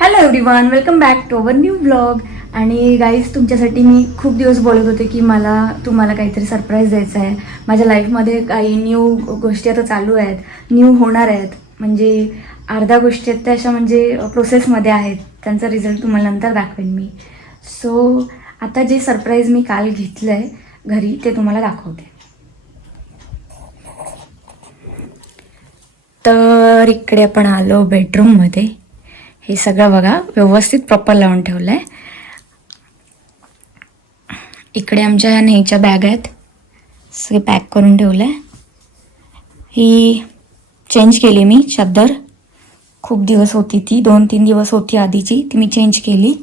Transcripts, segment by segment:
Hello everyone welcome back to our new blog आणि guys तुमच्यासाठी मी खूप दिवस बोलत होते की मला तुम्हाला काहीतरी सरप्राईज द्यायचं आहे. माझ्या लाईफमध्ये काही न्यू गोष्टी आता चालू आहेत. न्यू होणार आहेत. म्हणजे अर्ध्या गोष्टी आहेत त्या अशा म्हणजे प्रोसेसमध्ये आहेत. त्यांचा रिझल्ट तुम्हाला नंतर दाखवेन मी. सो आता जे सरप्राईज मी काल घेतलं आहे घरी ते तुम्हाला दाखवते. तर इकडे आपण आलो बेडरूममध्ये हे सगळं बघा व्यवस्थित प्रॉपर लावून ठेवलं आहे इकडे आमच्या ह्या नेहच्या बॅग आहेत. सगळे पॅक करून ठेवलं आहे ही चेंज केली मी चादर. खूप दिवस होती ती दोन तीन दिवस होती आधीची ती मी चेंज केली.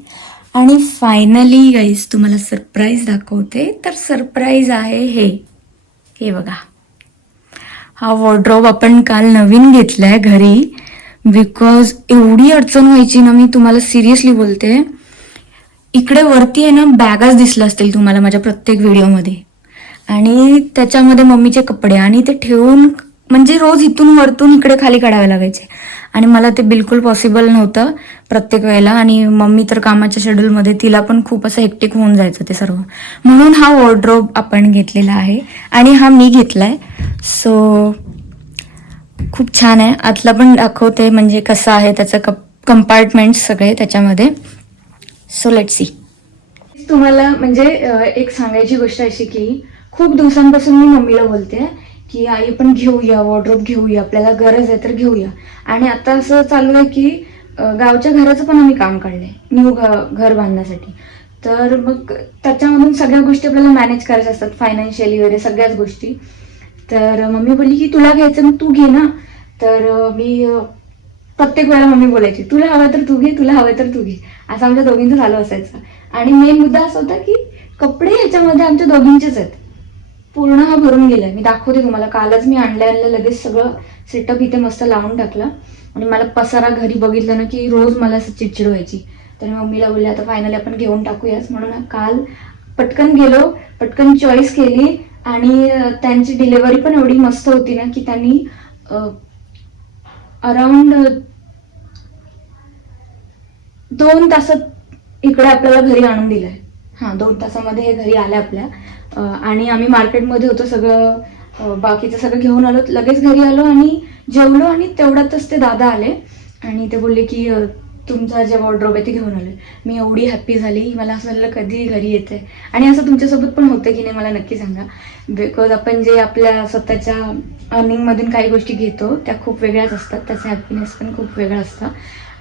आणि फायनली गाईज तुम्हाला सरप्राईज दाखवते. तर सरप्राईज आहे हे. हे बघा. हा वॉर्ड्रॉप आपण काल नवीन घेतलाय घरी. बिकॉज एवढी अडचण व्हायची ना मी तुम्हाला सिरियसली बोलते. इकडे वरती आहे ना बॅगाच दिसल्या असतील तुम्हाला माझ्या प्रत्येक व्हिडिओमध्ये आणि त्याच्यामध्ये मम्मीचे कपडे आणि ते ठेवून म्हणजे रोज इथून वरतून इकडे खाली काढावे लागायचे. आणि मला ते बिलकुल पॉसिबल नव्हतं प्रत्येक वेळेला. आणि मम्मी तर कामाच्या शेड्यूलमध्ये तिला पण खूप असं हेक्टिक होऊन जायचं ते सर्व. म्हणून हा वॉर्ड्रोब आपण घेतलेला आहे. आणि हा मी घेतलाय. सो खूप छान आहे. आतला पण दाखवते म्हणजे कसं आहे त्याचं कप कंपार्टमेंट सगळे त्याच्यामध्ये. सो लेट सी तुम्हाला म्हणजे एक सांगायची गोष्ट अशी की खूप दिवसांपासून मी मम्मीला बोलते की आई पण घेऊया वॉर्ड्रोब घेऊया आपल्याला गरज आहे तर घेऊया. आणि आता असं चालू आहे की गावच्या घराचं पण आम्ही काम काढलंय न्यू घर बांधण्यासाठी. तर मग त्याच्यामधून सगळ्या गोष्टी आपल्याला मॅनेज करायच्या असतात फायनान्शियली वगैरे सगळ्याच गोष्टी. तर मम्मी बोलली की तुला घ्यायचं मग तू घे ना. तर मी प्रत्येक वेळेला मम्मी बोलायची तुला हवं तर तू घे तुला हवं तर तू घे. असं आमच्या दोघींचं झालं असायचं. आणि मेन मुद्दा असा होता की कपडे ह्याच्यामध्ये आमच्या दोघींचेच आहेत. पूर्ण हा भरून गेलाय. मी दाखवते तुम्हाला. कालच मी आणल्या आणलं लगेच सगळं सेटअप इथे मस्त लावून टाकलं. आणि मला पसारा घरी बघितलं ना की रोज मला असं चिडचिड व्हायची तर मम्मीला बोलले आता फायनली आपण घेऊन टाकूयाच म्हणून काल पटकन गेलो पटकन चॉईस केली. आणि त्यांची डिलेवरी पण एवढी मस्त होती ना की त्यांनी अराउंड दोन तासात इकडे आपल्याला घरी आणून दिलंय. हां दोन तासामध्ये हे घरी आले आपल्या. आणि आम्ही मार्केटमध्ये होतो सगळं बाकीचं सगळं घेऊन आलो लगेच घरी आलो आणि जेवलो आणि तेवढ्यातच ते दादा आले. आणि ते बोलले की तुमचा जे वॉर्ड्रोब आहे ते घेऊन आले मी एवढी हॅप्पी झाली मला असं वाटलं कधी घरी येते. आणि असं तुमच्यासोबत पण होतं की नाही मला नक्की सांगा. बिकॉज आपण जे आपल्या स्वतःच्या अर्निंगमधून काही गोष्टी घेतो त्या खूप वेगळ्याच असतात. त्याचं हॅपीनेस पण खूप वेगळं असतं.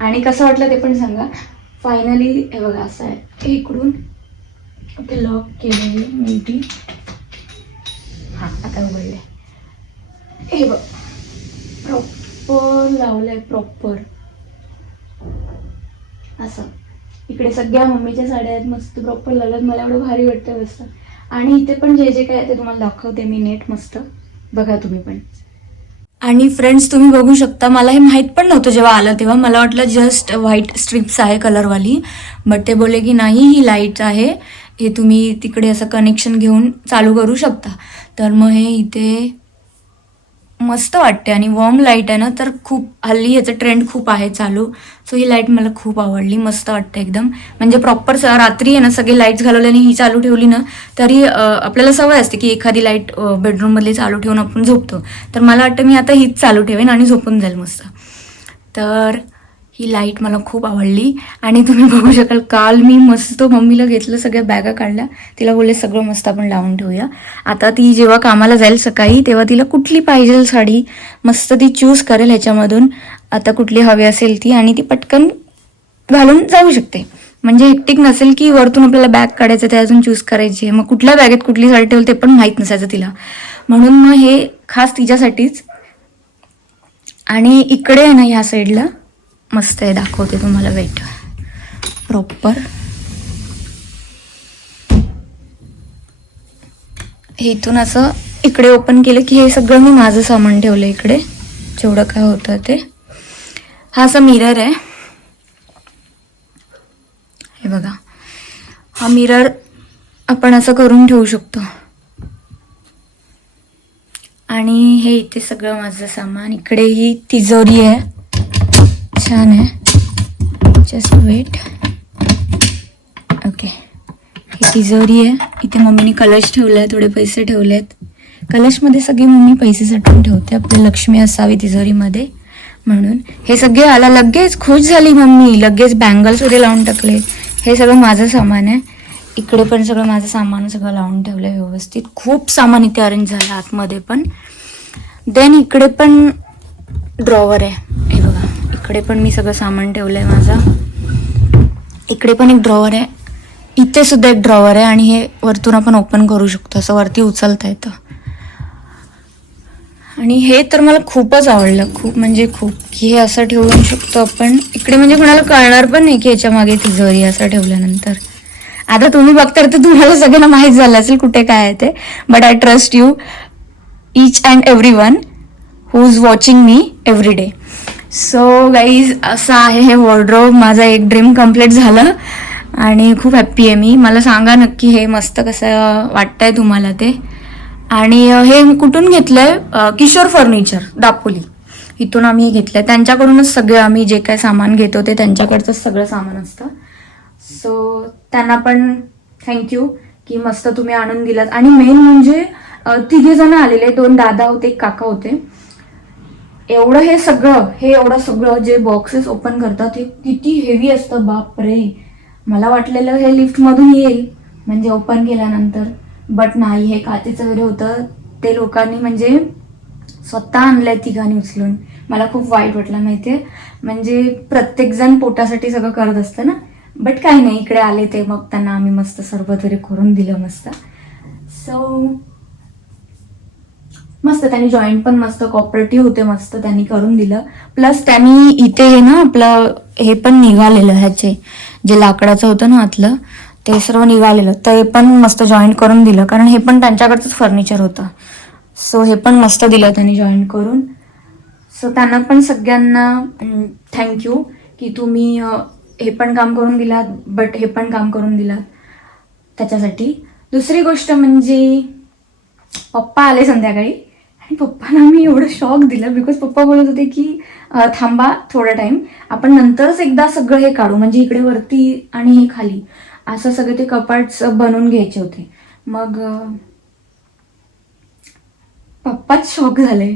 आणि कसं वाटलं ते पण सांगा. फायनली हे बघा असं आहे. हे इकडून ते लॉक केलेली मिळती हां आता उघडले हे बघ. प्रॉपर लावलं आहे प्रॉपर असं. इकडे सगळ्या मम्मीच्या साड्या आहेत मस्त प्रॉपर लावल्यात मला एवढं भारी वाटतं मस्त. आणि इथे पण जे जे काय आहे ते तुम्हाला दाखवते मी नेट मस्त. बघा तुम्ही पण. आणि फ्रेंड्स तुम्ही बघू शकता मला हे माहीत पण नव्हतं जेव्हा आलं तेव्हा. मला वाटलं जस्ट व्हाईट स्ट्रिप्स आहे कलरवाली बट ते बोलले की नाही ही लाइट आहे. हे तुम्ही तिकडे असं कनेक्शन घेऊन चालू करू शकता. तर मग हे इथे मस्त वाटते आणि वॉर्म लाइट आहे ना तर खूप हल्ली ह्याचं ट्रेंड खूप आहे चालू. सो ही लाइट मला खूप आवडली मस्त वाटते एकदम. म्हणजे प्रॉपर रात्री आहे ना सगळे लाईट्स घालवले आणि ही चालू ठेवली ना तरी आपल्याला सवय असते की एखादी लाइट बेडरूममधली चालू ठेवून आपण झोपतो. तर मला वाटतं मी आता हीच चालू ठेवेन आणि झोपून जाईल मस्त. तर ही लाइट मला खूप आवडली. आणि तुम्ही बघू शकाल काल मी मस्त मम्मीला घेतलं सगळ्या बॅगा काढल्या. तिला बोलले सगळं मस्त आपण लावून ठेवूया. आता ती जेव्हा कामाला जाईल सकाळी तेव्हा तिला कुठली पाहिजे साडी मस्त ती चूज करेल ह्याच्यामधून. आता कुठली हवी असेल ती आणि ती पटकन घालून जाऊ शकते. म्हणजे हेक्टिक नसेल की वरतून आपल्याला बॅग काढायचं ते अजून चूज करायची. आहे मग कुठल्या बॅगेत कुठली साडी ठेवली ते पण माहीत नसायचं तिला. म्हणून मग हे खास तिच्यासाठीच. आणि इकडे आहे ना ह्या साईडला मस्त आहे दाखवते तुम्हाला वेट. प्रॉपर हे इथून असं इकडे ओपन केलं की हे सगळं मी माझं सामान ठेवलं इकडे. जेवढं काय होतं ते. हा असा मिरर आहे. हे बघा. हा मिरर आपण असं करून ठेवू शकतो. आणि हे इथे सगळं माझं सामान. इकडे ही तिजोरी आहे. छान आहे. जस्ट वेट ओके ही तिजोरी आहे. इथे मम्मीने कलश ठेवला आहे थोडे पैसे ठेवले आहेत कलशमध्ये सगळे मम्मी पैसे साठवून ठेवते. आपली लक्ष्मी असावी तिजोरीमध्ये. म्हणून हे सगळे आला. लगेच खुश झाली मम्मी. लगेच बँगल्स वगैरे लावून टाकले. हे सगळं माझं सामान आहे. इकडे पण सगळं माझं सामान सगळं लावून ठेवलं आहे व्यवस्थित. खूप सामान इथे अरेंज झालं आतमध्ये पण. देन इकडे पण ड्रॉवर आहे. इकडे पण मी सगळं सामान ठेवलं आहे माझं. इकडे पण एक ड्रॉवर आहे. इथे सुद्धा एक ड्रॉवर आहे आणि हे वरतून आपण ओपन करू शकतो. असं वरती उचलता येतं. आणि हे तर मला खूपच आवडलं. खूप म्हणजे खूप. की हे असं ठेवू शकतो आपण. इकडे म्हणजे कोणाला कळणार पण नाही की याच्या मागे तिजोरी असं ठेवल्यानंतर. आता तुम्ही बघता तर तुम्हाला सगळ्यांना माहीत झालं असेल कुठे काय आहे ते. But I trust you each and every one who is watching me every day so guys असं आहे हे वॉर्ड्रोब माझा एक ड्रीम कंप्लीट झालं आणि खूप हॅप्पी आहे मी. मला सांगा नक्की हे मस्त कसं वाटतंय तुम्हाला ते? आणि हे कुठून घेतलं आहे किशोर फर्निचर दापोली. इथून आम्ही घेतलं आहे त्यांच्याकडूनच सगळे आम्ही जे काय सामान घेतो ते त्यांच्याकडचंच सगळं सामान असतं. सो त्यांना पण थँक्यू की मस्त तुम्ही आणून दिलात. आणि मेन म्हणजे तिघे जण आलेले. दोन दादा होते एक काका होते. एवढं हे सगळं हे एवढं सगळं जे बॉक्सेस ओपन करतात हे किती हेवी असतं बाप रे मला वाटलेलं हे लिफ्टमधून येईल म्हणजे ओपन केल्यानंतर. बट नाही हे काचेचं वगैरे होतं. ते लोकांनी म्हणजे स्वतः आणलंय तिघांनी उचलून. मला खूप वाईट वाटलं माहितीये? म्हणजे प्रत्येकजण पोटासाठी सगळं करत असतं ना? बट काही नाही इकडे आले ते मग त्यांना आम्ही मस्त सरबत वगैरे करून दिलं मस्त. सो मस्त त्यांनी जॉईंट पण मस्त कॉपरेटिव्ह होते मस्त त्यांनी करून दिलं. प्लस त्यांनी इथे हे ना आपलं हे पण निघालेलं ह्याचे जे लाकडाचं होतं ना आतलं ते सर्व निघालेलं. तर हे पण मस्त जॉईंट करून दिलं कारण हे पण त्यांच्याकडचंच फर्निचर होतं. सो हे पण मस्त दिलं त्यांनी जॉईंट करून. सो त्यांना पण सगळ्यांना थँक्यू की तुम्ही हे पण काम करून दिलात बट हे पण काम करून दिलात त्याच्यासाठी. दुसरी गोष्ट म्हणजे पप्पा आले संध्याकाळी. आणि पप्पांना मी एवढं शॉक दिलं बिकॉज पप्पा बोलत होते की थांबा थोडा टाइम आपण नंतरच एकदा सगळं हे काढू. म्हणजे इकडे वरती आणि हे खाली. असं सगळे ते कपाट्स बनवून घ्यायचे होते. मग पप्पाच शॉक झाले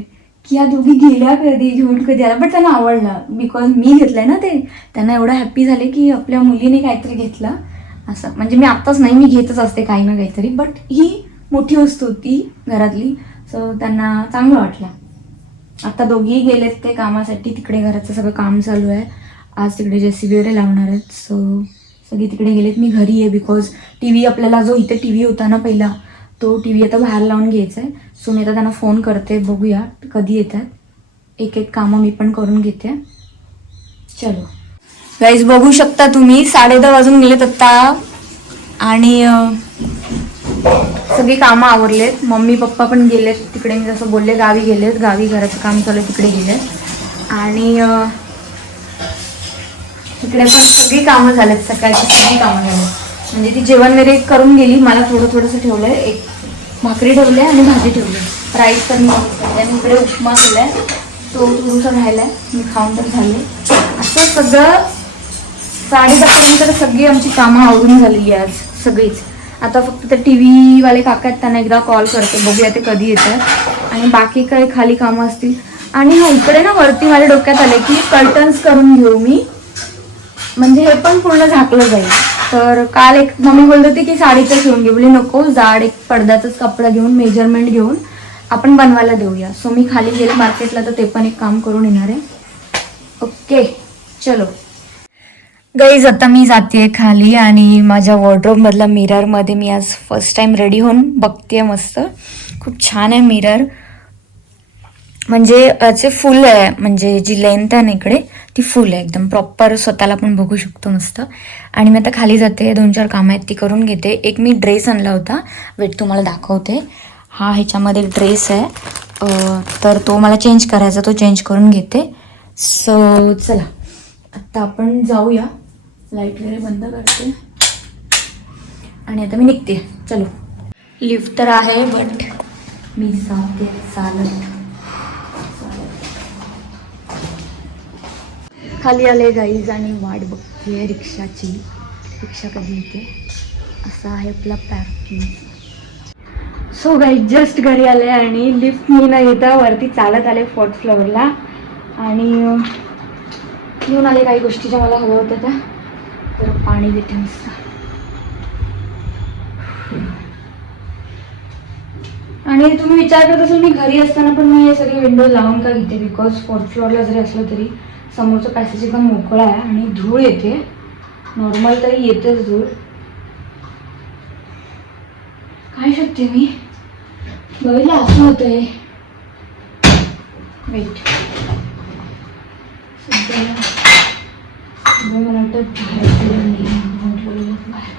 की या दोघी गेल्या कधी घेऊन कधी आला बट त्यांना आवडला बिकॉज मी घेतलंय ना ते. त्यांना एवढं हॅप्पी झाले की आपल्या मुलीने काहीतरी घेतलं. असं. म्हणजे मी आत्ताच नाही मी घेतच असते काही ना काहीतरी. बट ही मोठी वस्तू होती घरातली. सो त्यांना चांगलं वाटलं. आता दोघीही गेलेत ते कामासाठी. तिकडे घराचं सगळं काम चालू आहे. आज तिकडे जेसी वगैरे लावणार आहेत. सो सगळी तिकडे गेलेत. मी घरी आहे बिकॉज टी व्ही आपल्याला जो इथे टी व्ही होता ना पहिला तो टी व्ही आता बाहेर लावून घ्यायचा आहे. सो मी आता त्यांना फोन करते. बघूया कधी येतात. एक एक कामं मी पण करून घेते. चलो. गाईज बघू शकता तुम्ही. साडे दहा वाजून गेलेत आत्ता आणि सगळी कामं आवरलेत. मम्मी पप्पा पण गेलेत तिकडे. मी जसं बोलले गावी गेलेत. गावी घराचं काम चालू आहे तिकडे गेलेत. आणि तिकडे पण सगळी कामं झालेत. सकाळची सगळी कामं झालेत. म्हणजे ती जेवण वगैरे करून गेली. मला थोडं थोडंसं ठेवलंय. एक भाकरी ठेवली आणि भाजी ठेवली राईस तर मी आणि इकडे उपमा केलाय तो थोडंसं राहिलाय मी खाऊन तर झाले. असं सगळं साडे दहापर्यंत सगळी आमची कामं आवरून झालेली आज सगळीच. आता फक्त ते टी व्हीवाले काका आहेत त्यांना एकदा कॉल करते. बघूया ते कधी येतात. आणि बाकी काही खाली कामं असतील. आणि हा इकडे ना वरती माझ्या डोक्यात आले की कर्टन्स करून घेऊ मी. म्हणजे हे पण पूर्ण झाकलं जाईल. तर काल एक मम्मी बोलत होती की साडीचं घेऊन घे. बोली नको जाड एक पडद्याचाच कपडा घेऊन मेजरमेंट घेऊन आपण बनवायला देऊया. सो मी खाली गेले मार्केटला तर ते पण एक काम करून येणार आहे. ओके चलो. गाईज आता मी जाते खाली आणि माझ्या वॉर्ड्रोब मधल्या मिररमध्ये मी आज फर्स्ट टाइम रेडी होऊन बघते मस्त. खूप छान आहे मिरर म्हणजे याचे फुल आहे म्हणजे जी लेंथ आहे ना इकडे ती फुल आहे एकदम. प्रॉपर स्वतःला पण बघू शकतो मस्त. आणि मी आता खाली जाते दोन चार कामं आहेत ती करून घेते. एक मी ड्रेस आणला होता वेट तुम्हाला दाखवते. हा ह्याच्यामध्ये ड्रेस आहे. तर तो मला चेंज करायचा तो चेंज करून घेते. सो चला. आता आपण जाऊया. लाइट वगैरे बंद करते. आणि आता मी निघते. चलो. लिफ्ट तर आहे बट मी जाते चालत. खाली आले गाईज आणि वाट बघते रिक्षाची. रिक्षा कधी येते? असा आहे आपला पॅकिंग सो गाईज जस्ट घरी आले आणि लिफ्ट मी नाही येतं वरती चालत आले फोर्थ फ्लोअरला आणि घेऊन आले काही गोष्टी ज्या मला हव्या होत्या त्या. तर पाणी देते मस्त आणि तुम्ही विचार करत असाल मी घरी असताना पण मी हे सगळे विंडो लावून का घेते? बिकॉज फोर्थ फ्लोअरला जरी असलं तरी समोरचं पॅसेज एकदम मोकळा आहे आणि धूळ येते. नॉर्मल तरी येतेच धूळ. काय शकते मी? बघितलं असं होतंय. वेट सध्या सगळं मला वाटतं बाहेर म्हटलं बाहेर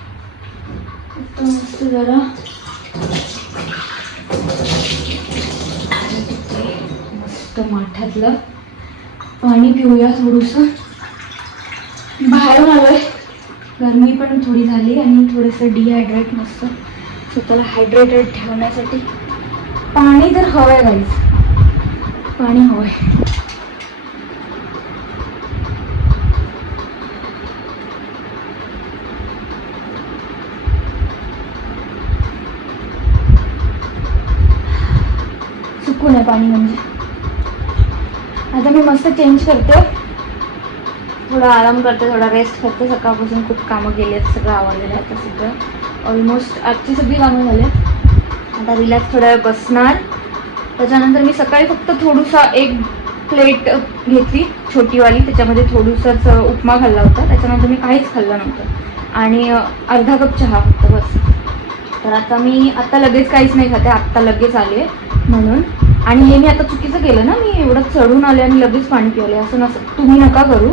फक्त मस्त जरा. मस्त माठातलं पाणी पिऊया थोडंसं. बाहेरून आलोय. गरमी पण थोडी झाली आणि थोडंसं डिहायड्रेट मस्त. स्वतःला हायड्रेटेड ठेवण्यासाठी पाणी तर हवं आहे गाईज पाणी हवं आहे सुकून आहे पाणी म्हणजे. आता मी मस्त चेंज करते. थोडा आराम करते थोडा रेस्ट करते. सकाळपासून खूप कामं केली आहेत सगळं आवडलेलं आहे आता सगळं. ऑलमोस्ट आजची सगळी कामं झाली आहेत. आता रिलॅक्स थोडा वेळ बसणार. त्याच्यानंतर मी सकाळी फक्त थोडूसा एक प्लेट घेतली छोटीवाली. त्याच्यामध्ये थोडंसंच उपमा खाल्ला होता. त्याच्यानंतर मी काहीच खाल्लं नव्हतं. आणि अर्धा कप चहा फक्त बस. तर आता मी आत्ता लगेच काहीच नाही खाते. आत्ता लगेच आले म्हणून. आणि हे मी आता चुकीचं केलं ना मी एवढं चढून आले आणि लगेच पाणी पिवले असं नसं तुम्ही नका करू.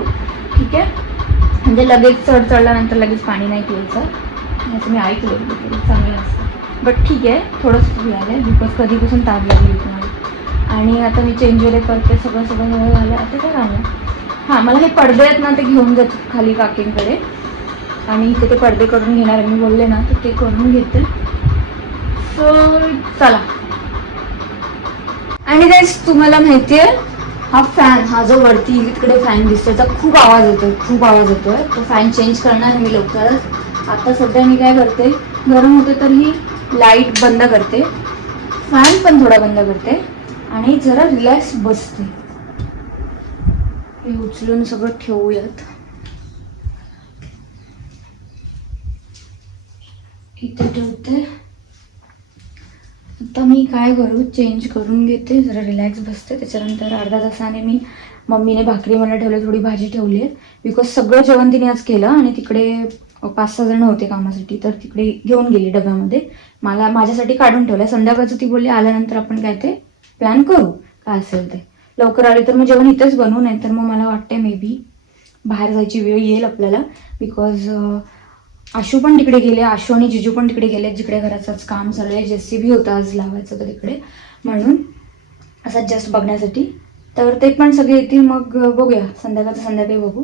ठीक आहे? म्हणजे लगेच चढ चढल्यानंतर लगेच पाणी नाही प्यायचं असं मी ऐकलं चांगलं असतं. बट ठीक आहे थोडंसं पियालं आहे बिकॉज कधीपासून ताप लागली तुम्हाला. आणि आता मी चेंज वगैरे करते सगळं सगळं सगळं झालं. आता काय राहिलं हां मला हे पडदे आहेत ना ते घेऊन जातात खाली काकींकडे. आणि इथे ते पडदे करून घेणार आहे. मी बोलले ना तर ते करून घेते. सो चला. आणि गाईस तुम्हाला माहिती आहे हा फॅन हा जो वरती तिकडे फॅन दिसतोय त्याचा खूप आवाज येतोय खूप आवाज येतोय. तो फॅन चेंज करणार मी लवकरच. आता सध्या मी काय करते गरम होते तर ही लाइट बंद करते. फॅन पण थोडा बंद करते. आणि जरा रिलॅक्स बसते. हे उचलून सगळं ठेवूयात. इथे ठेवते. आता मी काय करू? चेंज करून घेते. जरा रिलॅक्स बसते. त्याच्यानंतर अर्धा तासाने मी मम्मीने भाकरी मला ठेवले थोडी भाजी ठेवली आहे बिकॉज सगळं जेवण तिने आज केलं आणि तिकडे पाच सहा जण होते कामासाठी. तर तिकडे घेऊन गेली डब्यामध्ये. मला माझ्यासाठी काढून ठेवलं संध्याकाळचं ती बोलली आल्यानंतर आपण काय ते प्लॅन करू? काय असेल ते? लवकर आले तर मग जेवण इथेच बनवू. नाही तर मग मला वाटते मे बी बाहेर जायची वेळ येईल आपल्याला. बिकॉज आशू पण तिकडे गेले आशू आणि जिजू पण तिकडे गेले जिकडे घराचंच काम चालू आहे जे बी होतं आज लावायचं तर तिकडे. म्हणून असं जस्ट बघण्यासाठी. तर ते पण सगळे येतील मग बघूया. संध्याकाळचं संध्याकाळी बघू.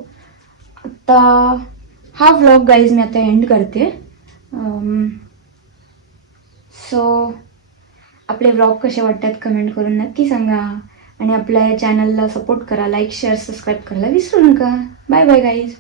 आता हा व्लॉग गाईज मी आता एंड करते. सो आपले व्लॉग कसे वाटतात कमेंट करून नक्की सांगा. आणि आपल्या या चॅनलला सपोर्ट करा लाईक शेअर सबस्क्राईब करायला विसरू नका. Bye bye guys